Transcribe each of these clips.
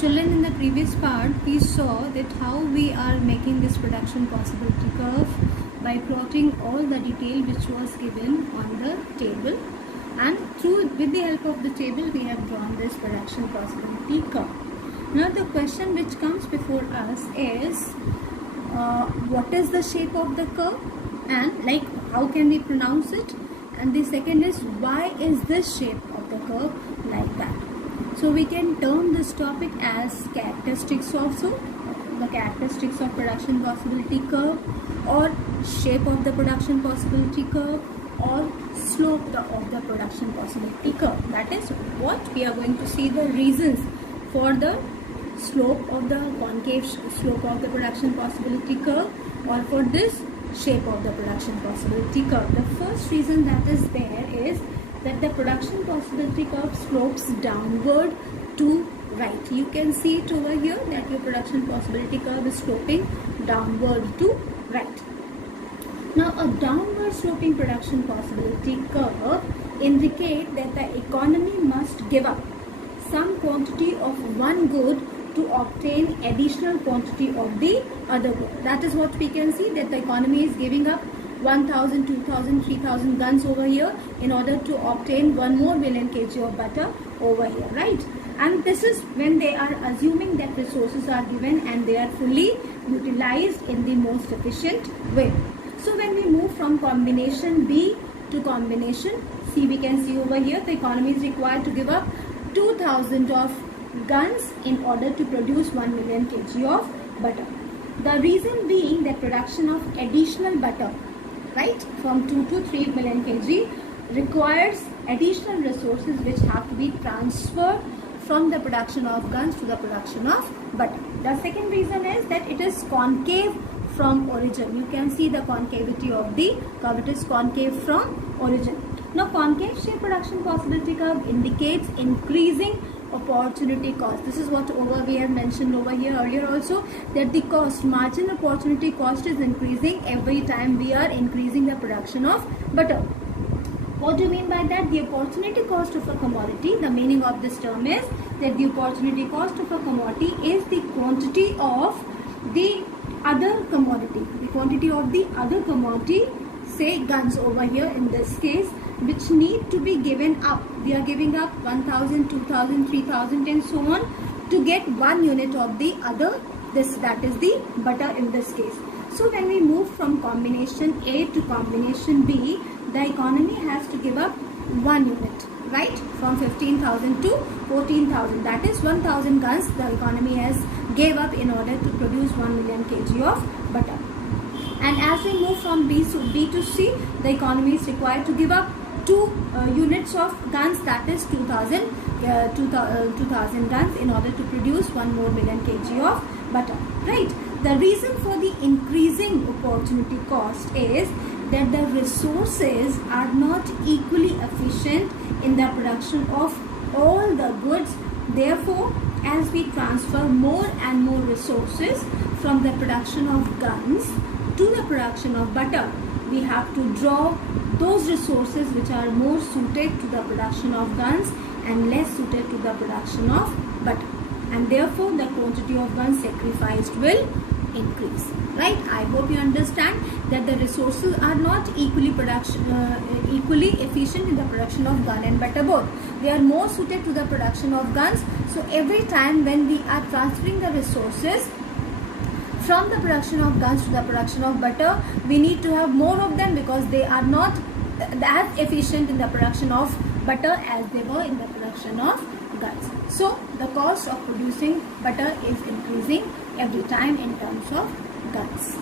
Children, in the previous part we saw that how we are making this production possibility curve by plotting all the detail which was given on the table, and with the help of the table we have drawn this production possibility curve. Now the question which comes before us is what is the shape of the curve, and like how can we pronounce it, and the second is why is this shape of the curve like that. So we can term this topic as characteristics also, the characteristics of production possibility curve, or shape of the production possibility curve, or slope of the production possibility curve. That is what we are going to see, the reasons for the slope of the concave slope of the production possibility curve, or for this shape of the production possibility curve. The first reason that is there is that the production possibility curve slopes downward to right. You can see it over here that your production possibility curve is sloping downward to right. Now a downward sloping production possibility curve indicates that the economy must give up some quantity of one good to obtain additional quantity of the other good. That is what we can see, that the economy is giving up 1,000, 2,000, 3,000 guns over here in order to obtain 1 more million kg of butter over here, right? And this is when they are assuming that resources are given and they are fully utilized in the most efficient way. So when we move from combination B to combination C, we can see over here the economy is required to give up 2,000 of guns in order to produce 1 million kg of butter. The reason being that production of additional butter, right, from 2 to 3 million kg requires additional resources which have to be transferred from the production of guns to the production of butter. The second reason is that it is concave from origin. You can see the concavity of the curve, it is concave from origin. Now concave shape production possibility curve indicates increasing opportunity cost. This is what we have mentioned over here earlier also, that the cost, margin opportunity cost, is increasing every time we are increasing the production of butter. What do you mean by that? The opportunity cost of a commodity, the meaning of this term is that the opportunity cost of a commodity is the quantity of the other commodity, say guns over here in this case, which need to be given up. We are giving up 1,000, 2,000, 3,000 and so on to get 1 unit of the other, that is the butter in this case. So when we move from combination A to combination B, the economy has to give up 1 unit, right, from 15,000 to 14,000. That is 1,000 guns the economy has gave up in order to produce 1 million kg of butter. And as we move from B to C, the economy is required to give up 2 units of guns, that is 2,000 guns in order to produce 1 more million kg of butter, right? The reason for the increasing opportunity cost is that the resources are not equally efficient in the production of all the goods. Therefore, as we transfer more and more resources from the production of guns to the production of butter, we have to draw those resources which are more suited to the production of guns and less suited to the production of butter, and therefore the quantity of guns sacrificed will increase, right? I hope you understand that the resources are not equally efficient in the production of gun and butter both. They are more suited to the production of guns. So every time when we are transferring the resources from the production of guns to the production of butter, we need to have more of them because they are not as efficient in the production of butter as they were in the production of guns. So the cost of producing butter is increasing every time in terms of guns.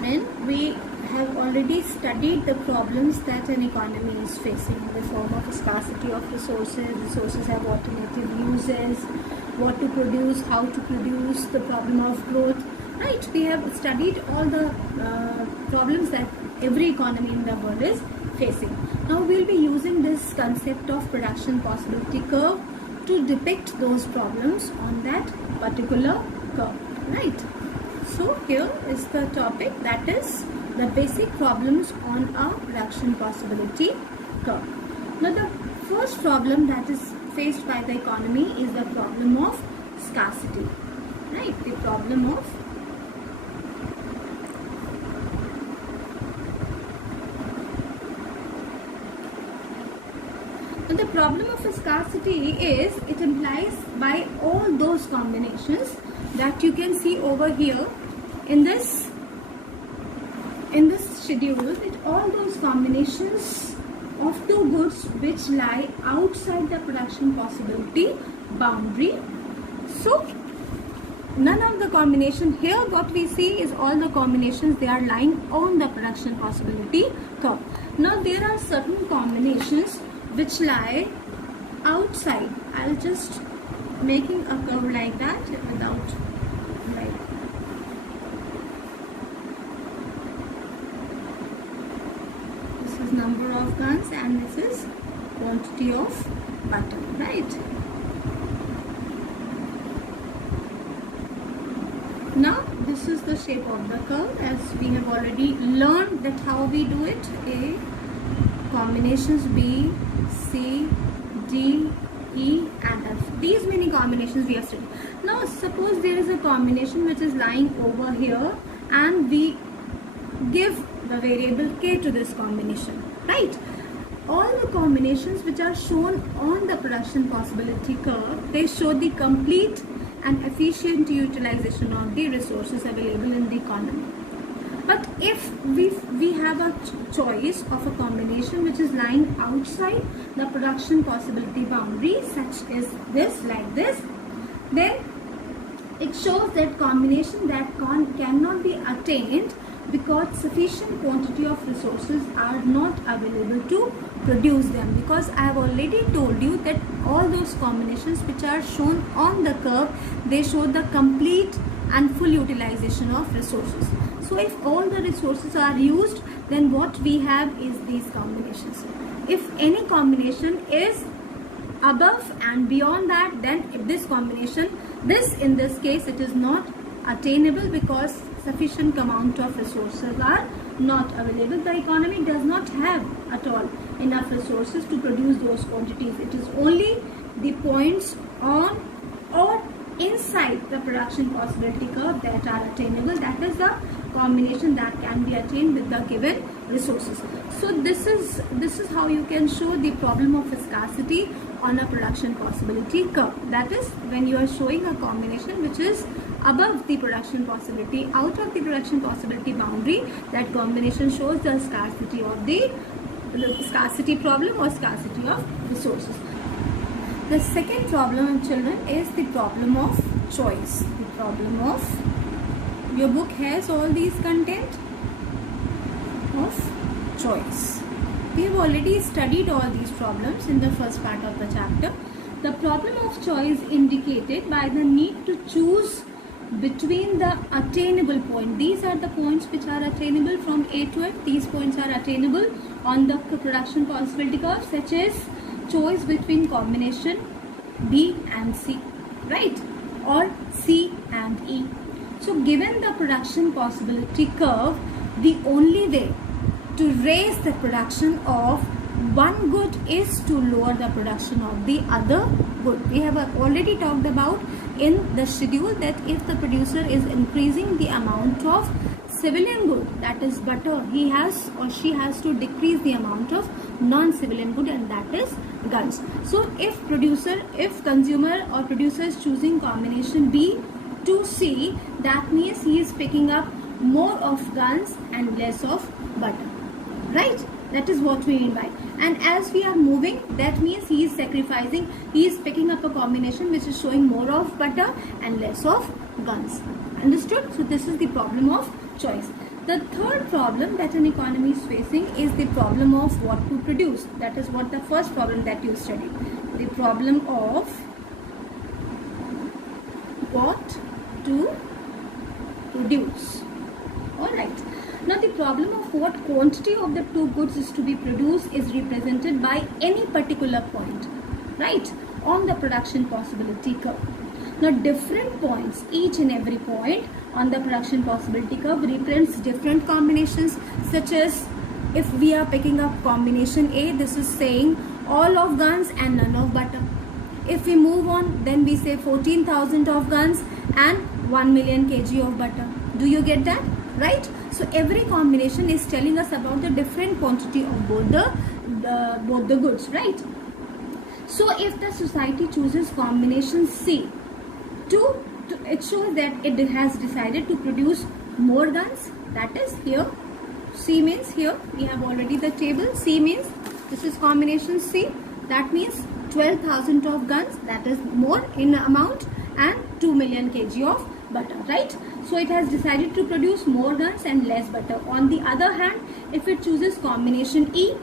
Then we have already studied the problems that an economy is facing in the form of a scarcity of resources. Resources have alternative uses, what to produce, how to produce, the problem of growth, right? We have studied all the problems that every economy in the world is facing. Now we will be using this concept of production possibility curve to depict those problems on that particular curve, right? So here is the topic, that is the basic problems on a production possibility curve. Now the first problem that is faced by the economy is the problem of scarcity, right? The problem of the problem of scarcity is it implies by all those combinations that you can see over here in this schedule, that all those combinations of two goods which lie outside the production possibility boundary. So none of the combination here, what we see is all the combinations, they are lying on the production possibility curve. Now there are certain combinations which lie outside. I'll just making a curve like that without like this is number of guns and this is quantity of butter, right? Now this is the shape of the curve, as we have already learned that how we do it. A combinations B, C, D, E and F. These many combinations we have studied. Now suppose there is a combination which is lying over here and we give the variable K to this combination, right? All the combinations which are shown on the production possibility curve, they show the complete and efficient utilization of the resources available in the economy. But if we have a choice of a combination which is lying outside the production possibility boundary, such as this, like this, then it shows that combination that cannot be attained because sufficient quantity of resources are not available to produce them. Because I have already told you that all those combinations which are shown on the curve, they show the complete and full utilization of resources. So if all the resources are used, then what we have is these combinations. If any combination is above and beyond that, then if this combination, in this case it is not attainable because sufficient amount of resources are not available. The economy does not have at all enough resources to produce those quantities. It is only the points on or inside the production possibility curve that are attainable. That is the combination that can be attained with the given resources. So this is how you can show the problem of scarcity on a production possibility curve. That is, when you are showing a combination which is above the production possibility, out of the production possibility boundary, that combination shows the scarcity of the scarcity problem or scarcity of resources. The second problem, children, is the problem of choice. The problem of, your book has all these content of choice. We have already studied all these problems in the first part of the chapter. The problem of choice indicated by the need to choose between the attainable point. These are the points which are attainable from A to F. These points are attainable on the production possibility curve, such as choice between combination B and C, right? Or C and E. So given the production possibility curve, the only way to raise the production of one good is to lower the production of the other good. We have already talked about in the schedule that if the producer is increasing the amount of civilian good, that is butter, he has or she has to decrease the amount of non-civilian good, and that is guns. So if consumer or producer is choosing combination B to C, that means he is picking up more of guns and less of butter, right? That is what we mean by. And as we are moving, that means he is sacrificing, he is picking up a combination which is showing more of butter and less of guns. Understood? So this is the problem of choice. The third problem that an economy is facing is the problem of what to produce. That is what the first problem that you studied. The problem of what to produce. Alright. Now the problem of what quantity of the two goods is to be produced is represented by any particular point, right, on the production possibility curve. Now different points, each and every point on the production possibility curve represents different combinations, such as if we are picking up combination A, this is saying all of guns and none of butter. If we move on, then we say 14,000 of guns and 1 million kg of butter. Do you get that? Right? So every combination is telling us about the different quantity of both the goods, right? So if the society chooses combination C, it shows that it has decided to produce more guns. That is here. C means here we have already the table. C means this is combination C. That means 12,000 of guns. That is more in amount, and 2 million kg of butter, right? So it has decided to produce more guns and less butter. On the other hand, if it chooses combination E,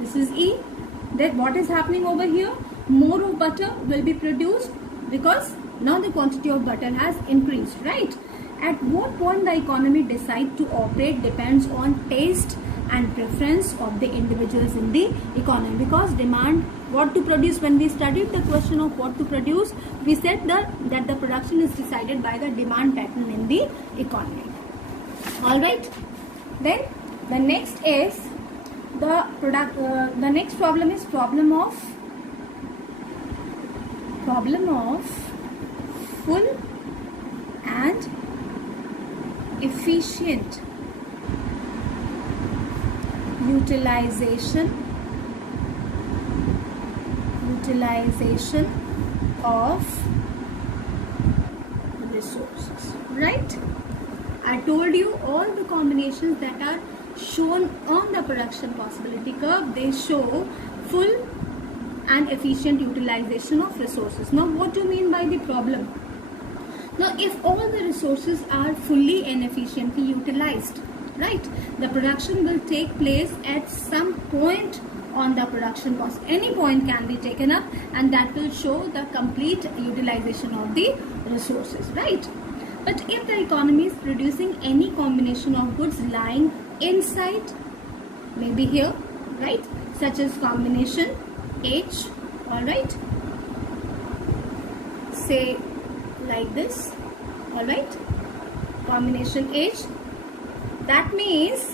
this is E, then what is happening over here? More of butter will be produced because now the quantity of butter has increased, right? At what point the economy decides to operate depends on taste and preference of the individuals in the economy, because demand, what to produce, when we studied the question of what to produce, we said that the production is decided by the demand pattern in the economy. All right, then the next is the next problem is problem of full and efficient utilization of resources, right? I told you all the combinations that are shown on the production possibility curve, they show full and efficient utilization of resources. Now what do you mean by the problem? Now if all the resources are fully and efficiently utilized, right, the production will take place at some point on the production cost. Any point can be taken up and that will show the complete utilization of the resources, right? But if the economy is producing any combination of goods lying inside, maybe here, right, such as combination H, all right, say like this, all right, combination H, that means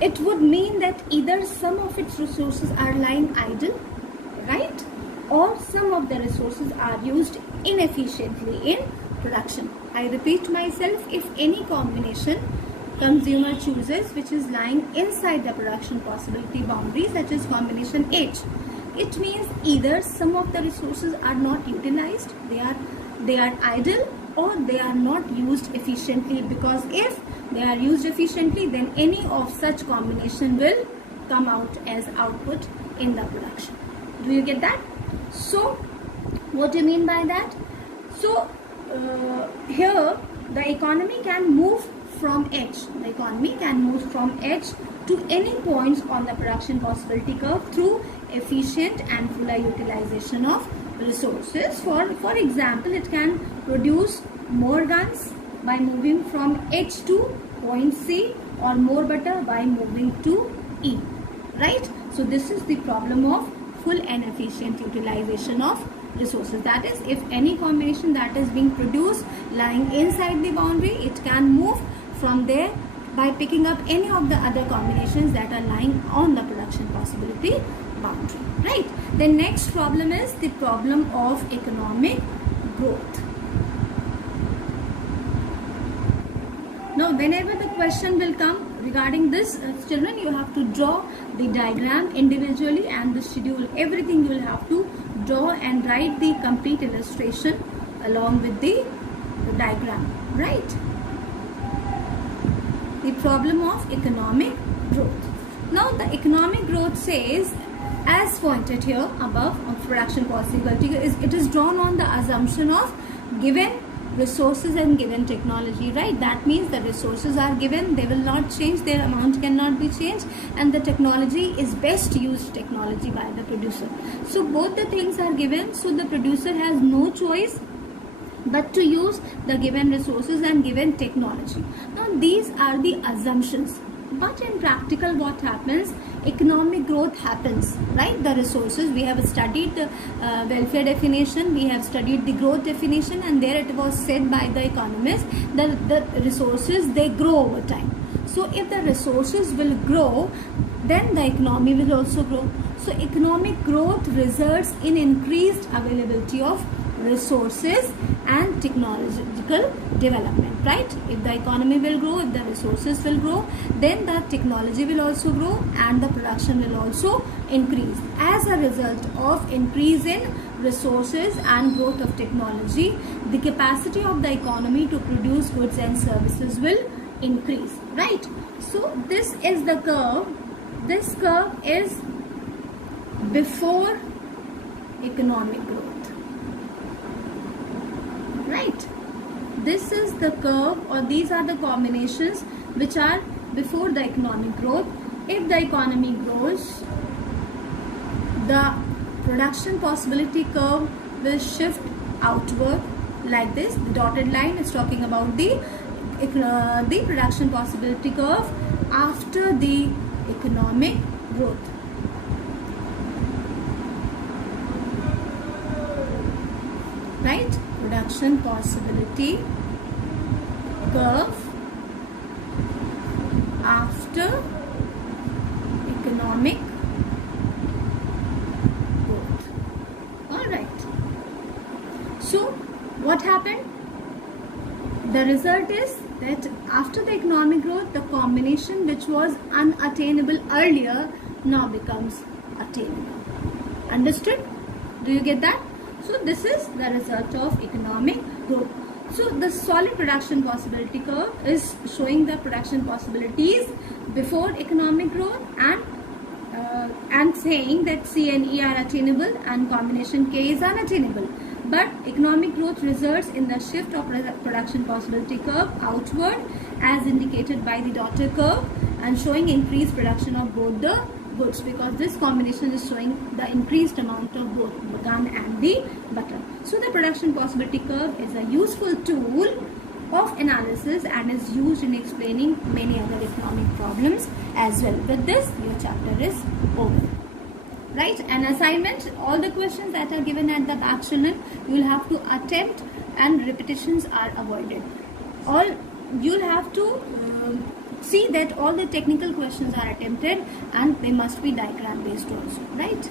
it would mean that either some of its resources are lying idle, right, or some of the resources are used inefficiently in production. I repeat myself, if any combination consumer chooses which is lying inside the production possibility boundary, such as combination H, it means either some of the resources are not utilized, they are idle, or they are not used efficiently, because if they are used efficiently, then any of such combination will come out as output in the production. Do you get that? So what do you mean by that? So here the economy can move from H. The economy can move from H to any points on the production possibility curve through efficient and fuller utilization of resources. For example, it can produce more guns by moving from H to point C, or more butter by moving to E, right? So this is the problem of full and efficient utilization of resources. That is, if any combination that is being produced lying inside the boundary, it can move from there by picking up any of the other combinations that are lying on the production possibility boundary, right? The next problem is the problem of economic growth. Now whenever the question will come regarding this, children, you have to draw the diagram individually and the schedule, everything you will have to draw and write the complete illustration along with the diagram, right? The problem of economic growth. Now the economic growth says, as pointed here above of production possibility, it is drawn on the assumption of given resources and given technology, right? That means the resources are given, they will not change, their amount cannot be changed, and the technology is best used technology by the producer. So both the things are given, so the producer has no choice but to use the given resources and given technology. Now these are the assumptions, but in practical what happens? Economic growth happens, right? The resources, we have studied the welfare definition, we have studied the growth definition, and there it was said by the economists that the resources, they grow over time. So if the resources will grow, then the economy will also grow. So economic growth results in increased availability of resources and technological development, right? If the economy will grow, if the resources will grow, then the technology will also grow and the production will also increase. As a result of increase in resources and growth of technology, the capacity of the economy to produce goods and services will increase, right? So this is the curve. This curve is before economic growth, right? This is the curve, or these are the combinations which are before the economic growth. If the economy grows, the production possibility curve will shift outward like this. The dotted line is talking about the production possibility curve after the economic growth. Right? Production possibility curve after economic growth. Alright. So, what happened? The result is that after the economic growth, the combination which was unattainable earlier now becomes attainable. Understood? Do you get that? So this is the result of economic growth. So the solid production possibility curve is showing the production possibilities before economic growth and saying that C and E are attainable and combination K is unattainable. But economic growth results in the shift of production possibility curve outward as indicated by the dotted curve and showing increased production of both the goods, because this combination is showing the increased amount of both the gun and the butter. So the production possibility curve is a useful tool of analysis and is used in explaining many other economic problems as well. With this, your chapter is over. Right? An assignment, all the questions that are given at the back children, you will have to attempt and repetitions are avoided. All you'll have to see that all the technical questions are attempted and they must be diagram based also, right?